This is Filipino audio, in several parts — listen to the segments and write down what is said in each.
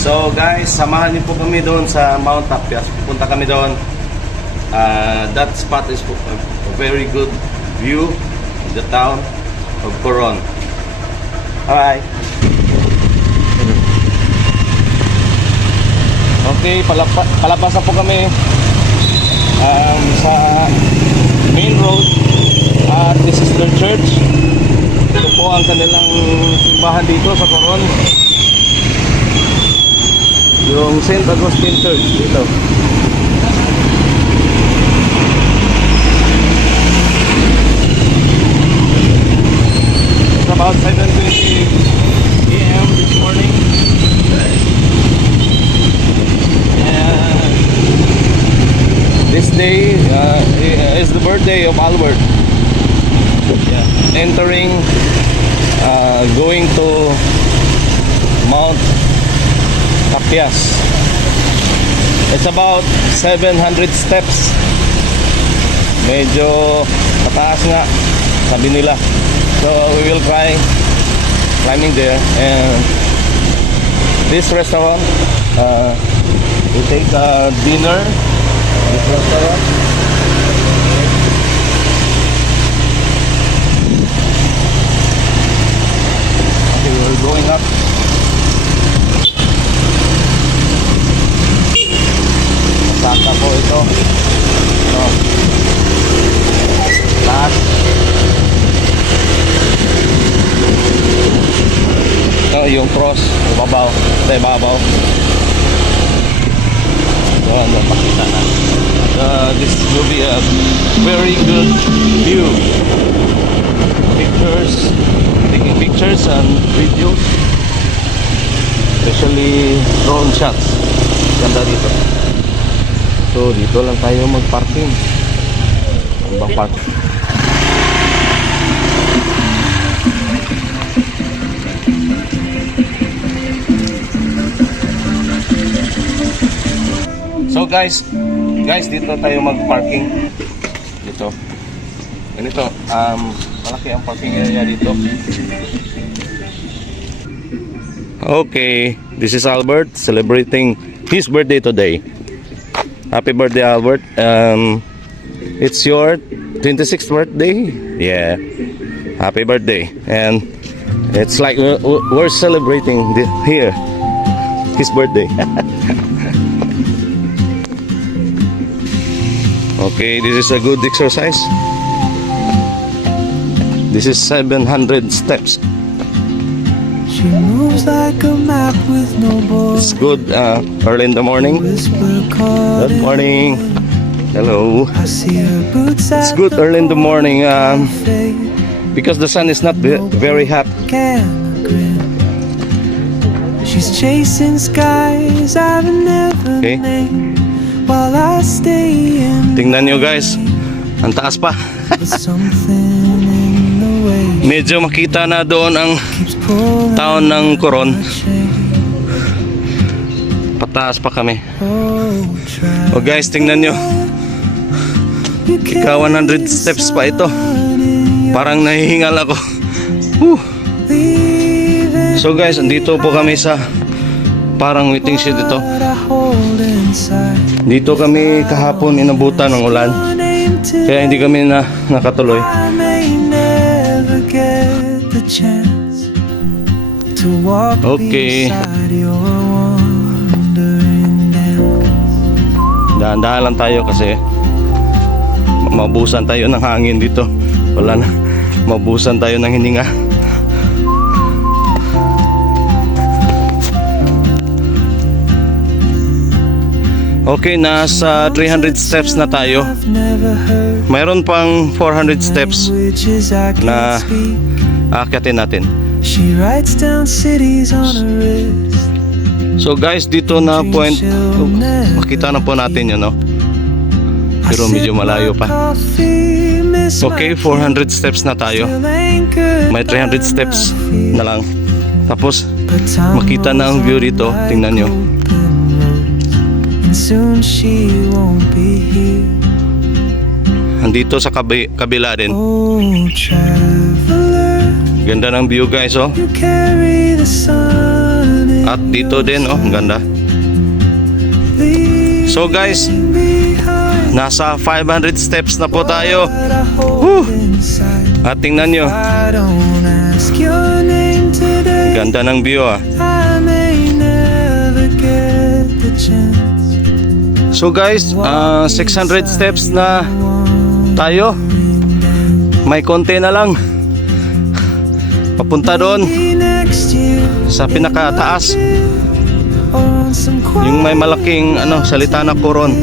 So guys, samahan niyo po kami doon sa Mount Tapias. Pupunta kami doon. That spot is a very good view in the town of Coron. Alright. Okay, palabas na po kami sa main road. This is their church. Ito po ang kanilang simbahan dito sa Coron. Yung St. Augustine Church dito. It's about 7:20 AM this morning. And this day is the birthday of Albert. Yeah. Entering, going to Mount Tapias. It's about 700 steps. Medyo mataas nga, sabi nila. So we will try climbing there. And this restaurant, we take dinner. This restaurant. Okay, we're going up. Saka po ito. No. Taas. Ito yung cross. Ibabaw. Sa ibabaw. So, napakita na. This will be a very good view. Pictures. Taking pictures and videos. Especially drone shots. Ganda dito. So dito lang tayo mag-parking. Ang bang park? So guys, dito tayo mag-parking. Dito. Ganito, malaki ang parking area dito. Okay, this is Albert celebrating his birthday today. Happy birthday, Albert. It's your 26th birthday. Yeah. Happy birthday. And it's like we're celebrating here his birthday. Okay, this is a good exercise. This is 700 steps. She moves like a map with no border. It's good early in the morning. Good morning. Hello. It's good early in the morning because the sun is not very hot. She's chasing skies I've never named while I stay in. Tingnan nyo guys, ang taas pa. Medyo makita na doon ang town ng Coron. Pataas pa kami. O guys, tingnan nyo. Ika 100 steps pa ito. Parang nahihingal ako. So guys, andito po kami sa parang waiting shed ito. Dito kami kahapon inabutan ng ulan. Kaya hindi kami nakatuloy. Okay. Dahan-dahan lang tayo kasi mabusan tayo ng hangin dito. Wala na. Mabusan tayo ng hininga. Okay, nasa 300 steps na tayo. Mayroon pang 400 steps na aakyatin natin. So guys, dito na point, makita na po natin yun, no? Pero medyo malayo pa. Okay, 400 steps na tayo. May 300 steps na lang. Tapos makita na ang view dito. Tingnan nyo. Andito sa kabila din. Ganda ng view guys, oh. At dito din, oh, ang ganda. So guys, nasa 500 steps na po tayo. Woo! At tingnan nyo, I don't ask your name today. ganda ng view ah. I may never get the chance. So guys, 600 steps na tayo. May konti na lang. Papunta doon Next year, sa pinakataas. on some Yung may malaking salita na koron.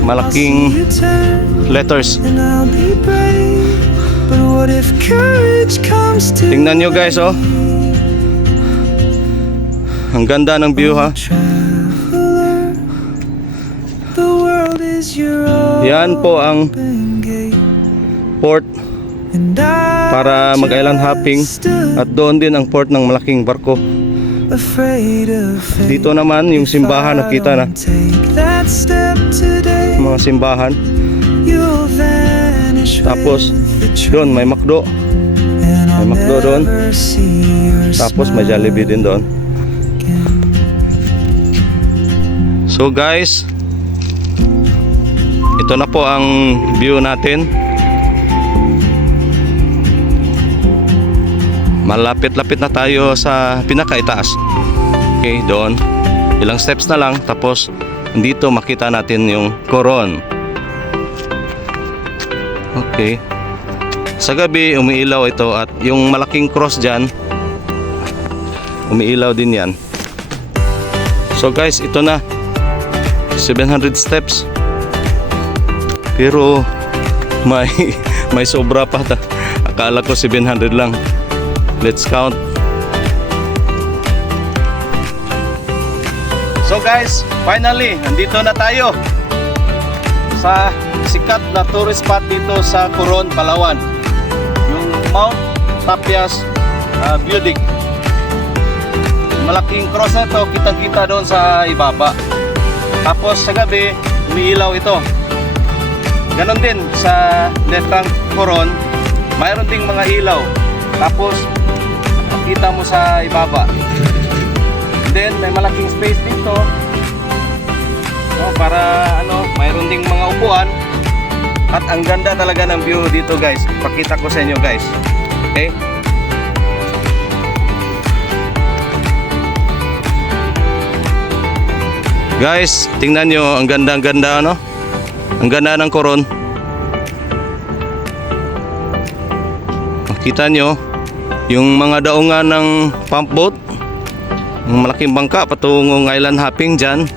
Malaking you turn, letters. and I'll be brave. But what if courage comes to Tingnan nyo guys, oh. Ang ganda ng view ha. traveler? The world is your Yan po ang open gate, port and I para mag-island hopping. stood At doon din ang port ng malaking barko. afraid of fate. Dito naman yung simbahan, nakita na. Take that step today, Mga simbahan. you'll vanish Tapos with the truth, doon may McDo. and I'll may McDo doon. never see your Tapos may smile Jollibee din doon. again. So guys, ito na po ang view natin. Malapit-lapit na tayo sa pinakaitaas. Okay, doon. Ilang steps na lang. Tapos, dito makita natin yung koron. Okay. Sa gabi, umiilaw ito. At yung malaking cross dyan, umiilaw din yan. So guys, ito na. 700 steps. Pero, may sobra pa. Akala ko 700 lang. Let's count. So guys, finally, nandito na tayo sa sikat na tourist spot dito sa Coron, Palawan. Yung Mount Tapias Building. Malaking cross na ito, kitang-kita doon sa ibaba. Tapos sa gabi, umiilaw ito. Ganon din sa letrang Coron, mayroon ding mga ilaw. Tapos makita mo sa ibaba. Then may malaking space dito. Para mayroon ding mga upuan. At ang ganda talaga ng view dito guys. Pakita ko sa inyo guys. Okay? Guys, tingnan nyo ang ganda Ang ganda ng Coron. Makita nyo yung mga daungan ng pump boat, yung malaking bangka patungong island hopping dyan.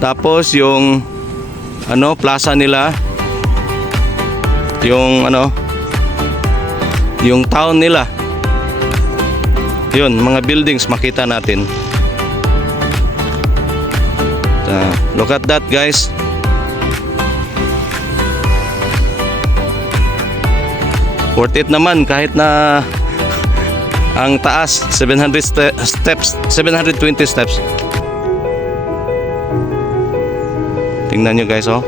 Tapos yung plaza nila, yung yung town nila, yun, mga buildings makita natin. Look at that guys. Worth it naman kahit na ang taas 700 steps, 720 steps. Tingnan nyo guys, oh.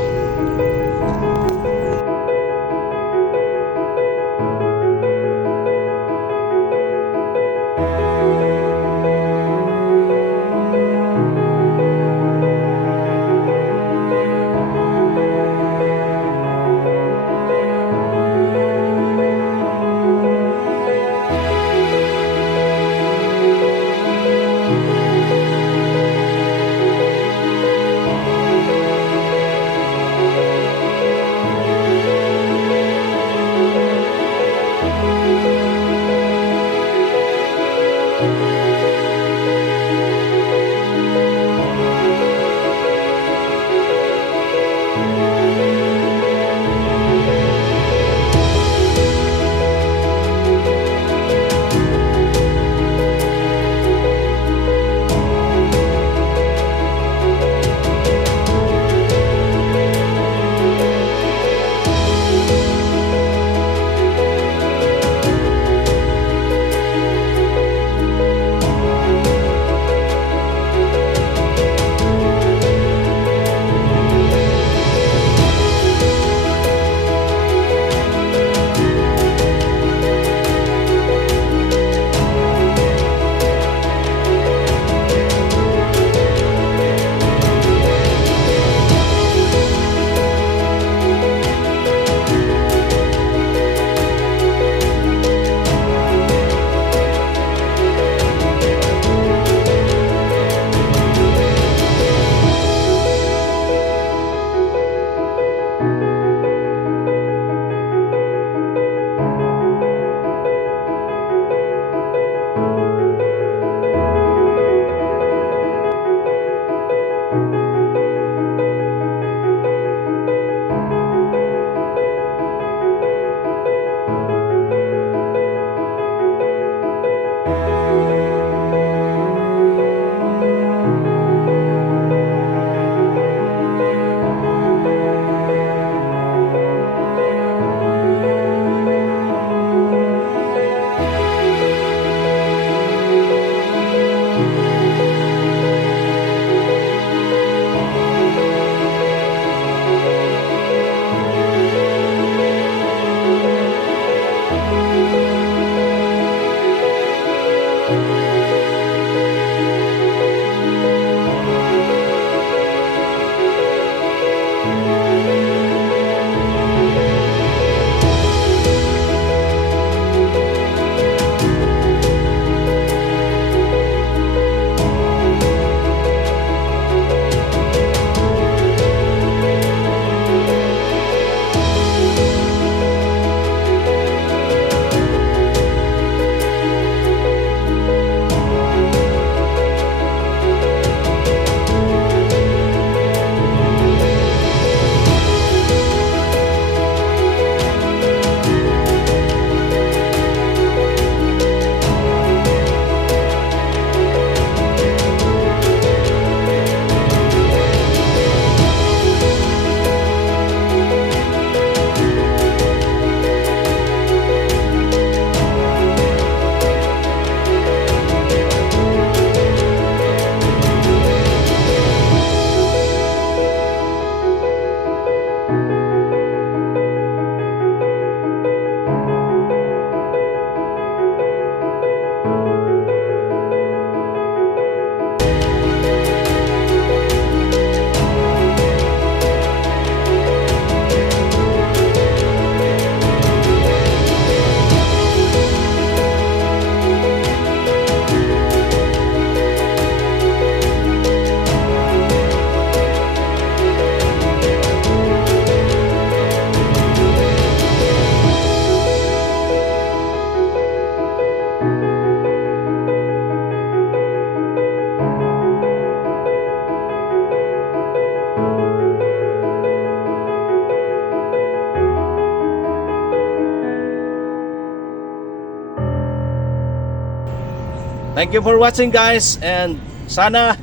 Thank you for watching, guys, and sana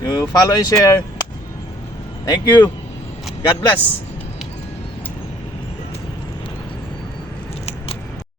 you follow and share. Thank you. God bless.